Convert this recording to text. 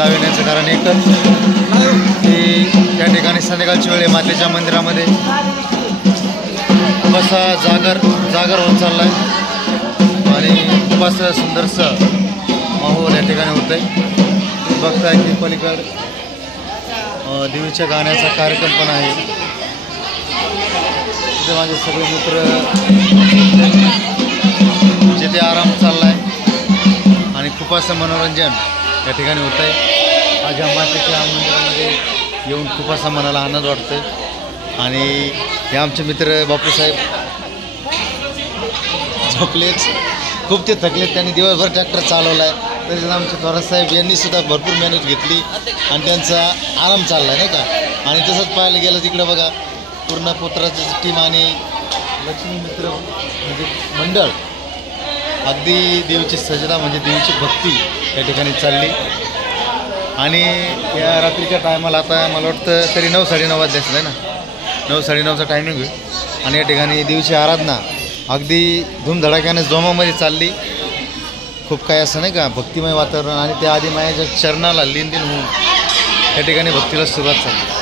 लावण्याचं कारण एकच की त्या ठिकाणी संध्याकाळची वेळ मातेच्या मंदिरामध्ये खूप असा जागर होत चालला आहे आणि खूप असं सुंदरसं माहोल या ठिकाणी होतं आहे. बघताय की पलीकड देवीच्या गाण्याचा कार्यक्रम पण आहे. तिथे माझे सगळे मित्र जिथे आराम चालला आहे आणि खूप असं मनोरंजन या ठिकाणी होतं आहे. आज या मातेच्या मंदिरामध्ये येऊन खूप असा मनाला आनंद वाटतो आहे. आणि हे आमचे मित्र बापूसाहेब झोपलेच, खूप ते थकलेत. त्यांनी दिवसभर ट्रॅक्टर चालवला आहे. तरी आमचे थोरातसाहेब यांनीसुद्धा भरपूर मेहनत घेतली आणि त्यांचा आराम चालला आहे नाही का. आणि तसंच पाहायला गेलं तिकडं बघा पूर्ण पोत्राची टीम आणि लक्ष्मी मित्र म्हणजे मंडळ अगदी देवीची सजदा म्हणजे देवीची भक्ती या ठिकाणी चालली. आणि या रात्रीच्या टायमाला आता मला वाटतं तरी 9-9:30 वाजले असलं आहे ना, 9-9:30चा टायमिंग होईल. आणि या ठिकाणी देवीची आराधना अगदी धूमधडाक्याने जोमामध्ये चालली. खूप काही असं नाही का भक्तिमय वातावरण आणि त्या आधी मायाच्या चरणाला लीन होऊन त्या ठिकाणी भक्तीला सुरुवात झाली.